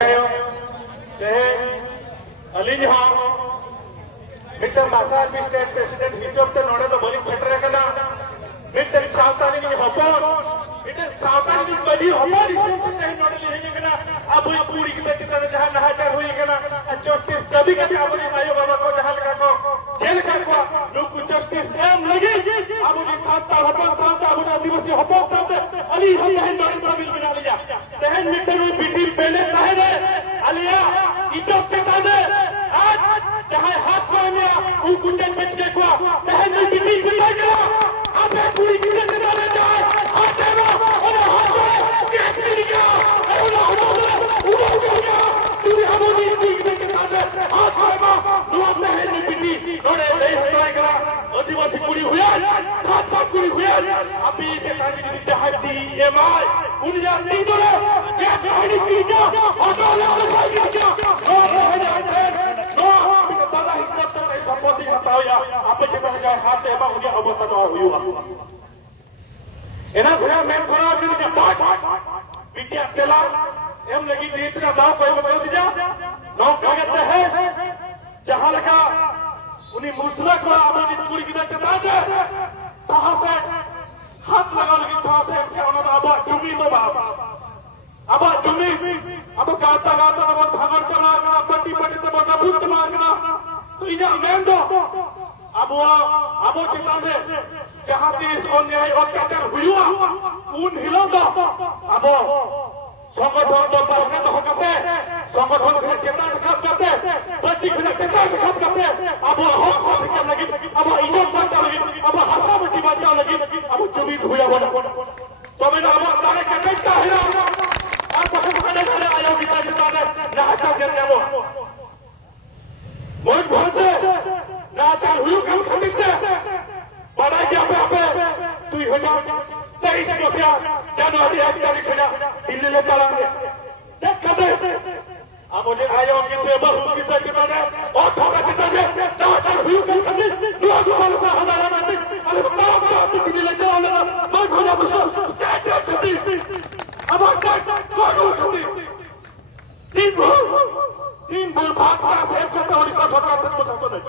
Aleen मिट्टम massage state president हिसाब से नोड़े तो बड़ी छटर है कना मिट्टम सावधानी में हपोर मिट्टम सावधानी में बड़ी हपोर इसी से कहीं नोड़े लेंगे कना अब ये पूरी की तरह जहाँ नहाचार हुई कना जस्टिस कभी कभी अपने मायो बाबा को जहाँ लगा को जेल का को लोग को जस्टिस एम लगी अब ये सात साल अब आदिवासी हपोर साथ अली हम यहाँ नोड़े शामिल बना लिया तहन मिट्टम में बीटी पहले तहन अलिया इज्जत के ताजे आज जहाँ हाथ में लिया उन कुंडल बेचने को तहन में बीटी बिता गया अब एक पूरी गिरे के ताजे जाए हाथ में और हाथ में कैच नहीं गया उड़ा गया पूरी हमारी गिरे के ताजे हाथ में दुआ तहन में बीटी थोड़े नहीं होता है क्या आदिवासी पूरी हुआ सात पूरी हुआ अभी के ताजे की जहादी एमआई उन्हें नहीं बोले क्या कहानी की क्या ऑटो ले क्या दादा हिसाब से संपत्ति हटाओ या आप के पास जाए हाथ है उन्हें अवस्था तो हुआ एना घुरा मैं सरा के क्या बात विद्या तेला एम लगी नीत का दाव कोई बता दिया नौ कहते हैं जहां लगा उन्हीं मुसला को आबादी पूरी की चता है साहस है हाथ लगा लगी साहस है क्या उन्होंने आबा जुमी तो बाप आबा जुमी अब गाता गाता अब भागवत करना पट्टी पट्टी तो बजा बुत मारना तो इजा मैं दो अब चिता से जहां देश अन्याय अत्याचार हुआ उन हिलो दो अब संगठन तो पहले तो होते संगठन के चेता खप करते पट्टी के चेता खप करते अब हक अधिकार लगी अब इज्जत बांटा लगी अब हंसा बटी बांटा लगी अब जुमी हुआ बोला तो मैंने अब तारे के बेटा है आप पकड़ने वाले आयोगी का जिताने नाचा करने वो बहुत से नाचा हुई कम खरीदते बड़ा क्या पे 2023 मसीहा जनवरी 1 तारीख है दिल्ली में चलाएंगे देखा दे अब मुझे आयोगी से बहु की से जिताने और थोड़ा जिताने नाचा हुई कम खरीद 2,000 में अरे बताओ दिल्ली ले जाओ ना मैं खोजा मुझे स्टेट खरीद अब तीन भूल भागता से करते ओडिशा सरकार तक पहुंचा तो नहीं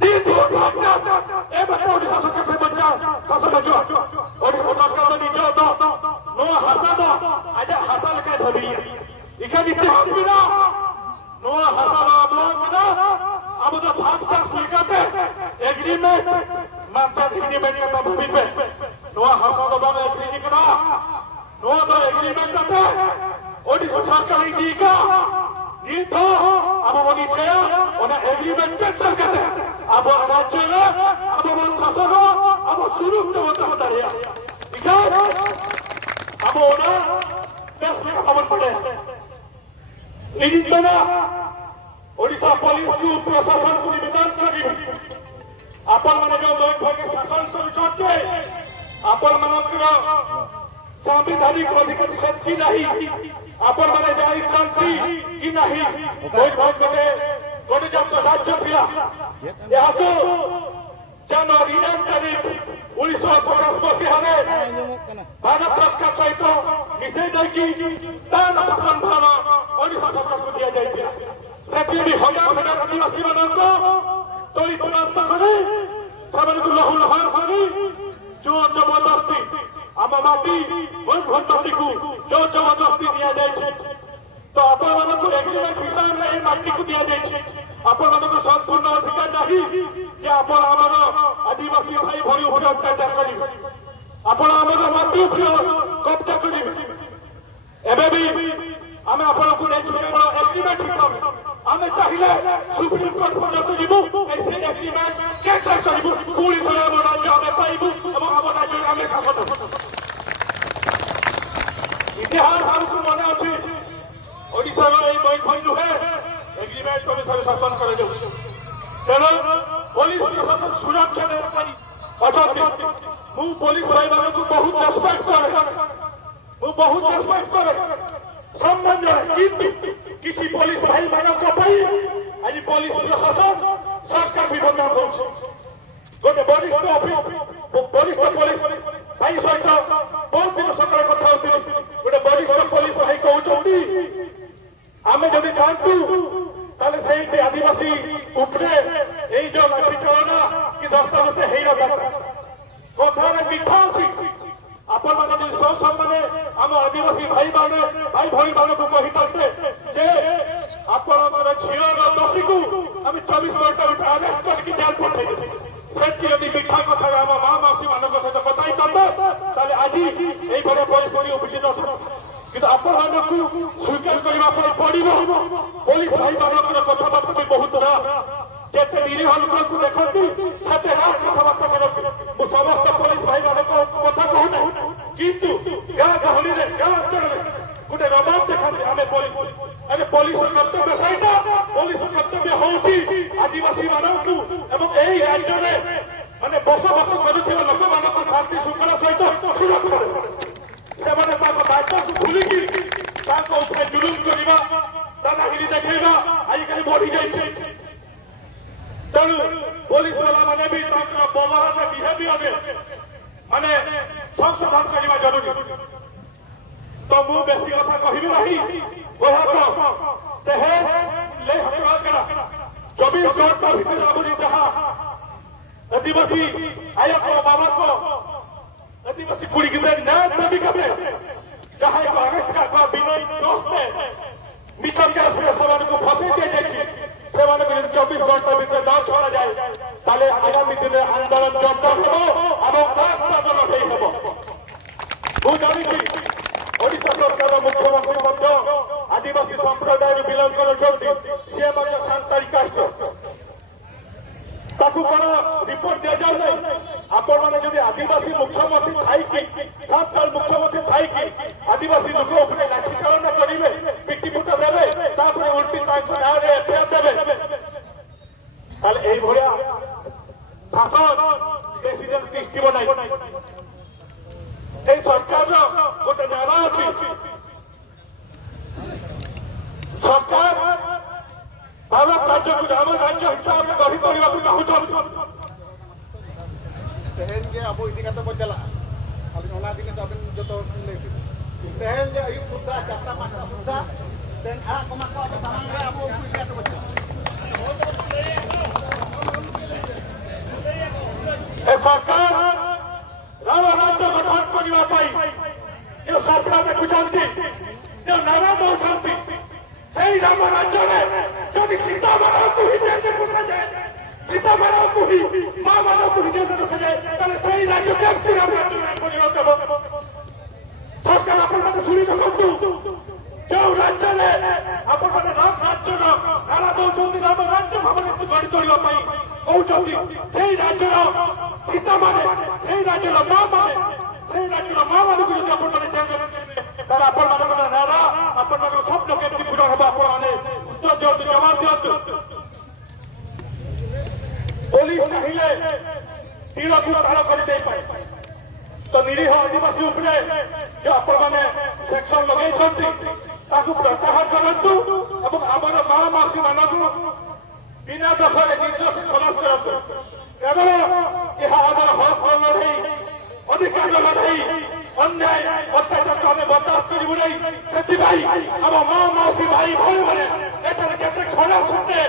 तीन भूल भागता से ए बच्चा ओडिशा सरकार पे बच्चा शासन जो ओडिशा सरकार ने नीचे दो नो हसा दो आज हसा लगा धरी इका इतिहास बिना नो हसा नो ब्लॉक बिना अब तो भागता स्वीकारते एग्रीमेंट मास्टर एग्रीमेंट का भूमि पे नो हसा दो बाबा एग्रीमेंट का नो तो एग्रीमेंट करते ओडिशा सरकार दी का ये तो अब वो नीचे उन्हें एग्रीमेंट कैंसिल करते अब राज्य में अब वन शासन अब शुरू होता है अब उन्हें फैसले का खबर पड़े लेकिन बना ओडिशा पुलिस को प्रशासन को निवेदन करी अपन मन जो लोग भागे शासन से छोड़ते अपन मन को संवैधानिक अधिकार शक्ति नहीं अपन मैंने जारी शांति की नहीं कोई भाग के कोई जब राज्य थिला यहाँ तो जनवरी 1 तारीख 1950 मसीहा भारत सरकार सहित मिसे जाकि दान शासन भाव ओडिशा सरकार को दिया जाइए सेठी भी हजार आदिवासी मानक तोड़ी तुरंत करे सबन को लहू लहार होनी जो जबरदस्ती आम माटी भोट माटी को जो जबरदस्ती दिया जाए तो अपन मन को एग्रीमेंट हिसाब से माटी को दिया जाए अपन मन को संपूर्ण अधिकार नहीं कि अपन आमर आदिवासी भाई भरी भरी अत्याचार करी अपन आमर माटी कब्जा करी एबे भी आमे अपन को नहीं छुटे एग्रीमेंट हिसाब आमे चाहिए सुप्रीम कोर्ट पर्यंत जीवु ऐसे एग्रीमेंट कैंसिल करिबु पूरी तरह हम राज्य आमे पाइबु एवं हम राज्य आमे शासन इतिहास हमको मने अछि ओडिशा में एक भाई नुहे एग्रीमेंट अनुसार शासन करे जाउ तेनो पुलिस प्रशासन सुरक्षा दे पाई अछति मु पुलिस भाई माने को बहुत रेस्पेक्ट करे सम्मान जणे किछि पुलिस भाई माने को पाई आज पुलिस प्रशासन सरकार भी बंद करू गोटे वरिष्ठ पुलिस भाई सहित बहुत दिन सकाଳେ କଥା होती गोटे वरिष्ठ पुलिस भाई कहउछंती आमे जदि जानतु ताले सेई आदिवासी उपरे एई जो लाठी चालना कि दस्तावेज हेई न कथारे मिठा अछि आपण माने जो सौ सम्माने आम आदिवासी भाई भाई माने को कहि ताते जे आपणकर झियर दोषी को आम 24 घंटा भितर अरेस्ट करके जेल पठाई सेठी यदि मिठा कथा आम माँ मासी मानक सहित कथा ही ताले आज एई भले परिस्थिति उपजी न कि आपण स्वीकार करने पड़ो पुलिस भाई मान कथबार्ता भी बहुत केते निरीह लोक को देखती से कथबार्ता करती समस्त पुलिस भाई मान कथा कहूना किंतु गाँ गहली गाँ अंचल गोटे रबाब देखते आम पुलिस अरे पुलिस कर्तव्य सहित पुलिस कर्तव्य हूँ आदिवासी मानू एवं यही राज्य में माने बसवास कर लोक मान शांति श्रृंखला सहित सुरक्षा से दायित्व को भूलिकी जुलुम करवा दादागिरी देखा आजिकल बढ़ी जाइए तेणु पुलिस वाला मैंने भी व्यवहार बिहेवियर माने संशोधन करने जरूरी तो मु बेसी कथा कहबी नहीं चौबीस घंटा भीतर आमरी जहाँ आदिवासी आया को बाबा को आदिवासी कुड़ी की न्याय दाबी करे जहाँ एक अरेस्ट का विनय दोस्त मिचम के से को फंसे दिया जाए से 24 घंटा भीतर न छड़ा जाए ताले आगामी दिन में आंदोलन जबरदस्त हो जानी ओडिशा सरकार मुख्यमंत्री आदिवासी संप्रदाय बिलंग कर सांसारिक राष्ट्र रिपोर्ट दि जाऊ ना आपण मैंने जब आदिवासी मुख्यमंत्री थी 7 साल मुख्यमंत्री थी आदिवासी लोक उपरे लाठीचालन करेंगे पिटी पुटा देवे उल्टी एफआईआर देवे शासन बेसी दिन तिष्ठिब ना सरकार गोटे नारा अच्छी सरकार भारत राज्य को आम राज्य हिसाब से गढ़ी तोड़ा चाहूँ तेहन जे अब इतिका तो चला अब ओना दिन तो अपन जो तो तेहन जे आयु सुधा 4-5 सुधा तेन आ कमा का सामान रे अब इतिका तो ए सरकार राव राज्य गठन करबा पाई जो सपना देखु जानती जो नारा दउछंती सेही राम राज्य रे जदि सीता मारा को ही देश को जाए सीता मारा को ही मां मारा को ही देश को जाए ताले सही राज्य व्यक्ति राम राज्य में परिणत हो सरकार अपन मत सुनी तो जो राज्य रे अपन मत राम राज्य रो नारा दउछंती राम राज्य भावना को गढ़ी तोड़िबा पाई कहउछंती सेही राज्य रो सीता माने सेही राज्य रो मां माने सेही राज्य रो मां माने को अपन मत चेंज तार अपन मत नारा अपन मत स्वप्न केमती पूरा होबा अपन माने उत्तर दियंतु जवाब दियंतु पुलिस चाहिए तीर को ताड़ कर दे पाए तो निरीह आदिवासी उपरे जो आपण माने सेक्शन लगाई छंती ताकू प्रत्याहार करंतु एवं हमर मां मासी मानकु बिना दोषरे निर्दोष खलास करंतु केवल यह हमर हक लड़ाई अधिकार लड़ाई अन्याय अत्याचार को हमें बर्दाश्त करू नहीं से आम माँ मौसी भाई भाई मैंने एठार केते खलास होते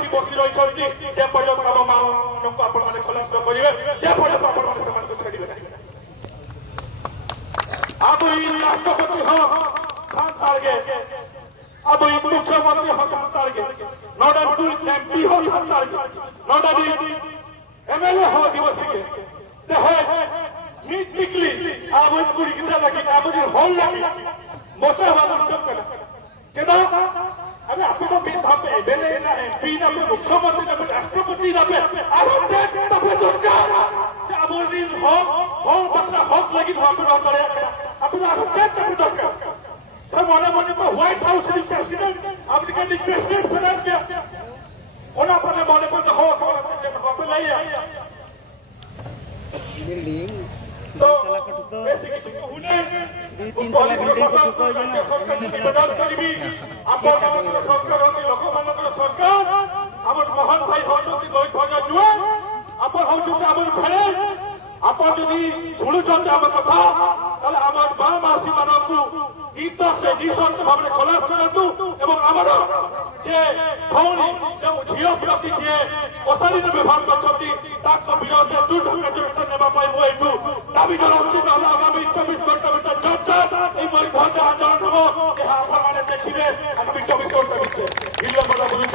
की बसी रही पर्यटन आम माँ को आपण मैंने खलास करेंगे पर्यटन आपण मैंने छेड़े अब राष्ट्रपति हाँ 7 साल के अब मुख्यमंत्री हाँ 7 साल के नॉट एमपी हो 7 साल के नॉट एमएलए हो आदिवासी के निकली आवाज पूरी कितना लगी आवाज हॉल लगी मोटा आवाज उठक करा केदा अरे आप तो भी था पे एमएलए ना एमपी ना मुख्यमंत्री ना राष्ट्रपति ना आवाज दे तबे दोस्ता आवाज हो बच्चा हक लगी वहां पे और करे अपना आवाज दे तबे दोस्ता सब मने तो व्हाइट हाउस के प्रेसिडेंट अमेरिकन प्रेसिडेंट सनत के ओना अपने मने पर तो हो पे लाइया बिल्डिंग तो महान भाई आप शुणुंट आम कथा माँ मासी मान निर्दोष निसंत भाव खलास करतु ଯେ ଭଉଣୀ ଯେଉଁ ଝିଅ ପ୍ରତି ଯିଏ ଅଶାଳୀନ ବ୍ୟବହାର କରିଛନ୍ତି ତାଙ୍କ ବିରୋଧରେ ଦୃଢ କାର୍ଯ୍ୟାନୁଷ୍ଠାନ ନେବା ପାଇଁ ମୁଁ ଏଠୁ ଦାବି ଜଣାଉଛି। ନହେଲେ ଆଗାମୀ 24 ଘଣ୍ଟା ଭିତରେ ଜୋରଦାର এই মরিধজ আন্দোলন হব। ଏହା ଆପଣମାନେ ଦେଖିବେ ଆଗାମୀ 24 ଘଣ୍ଟା ଭିତରେ ବିଲମ୍ବର ବିରୁଦ୍ଧ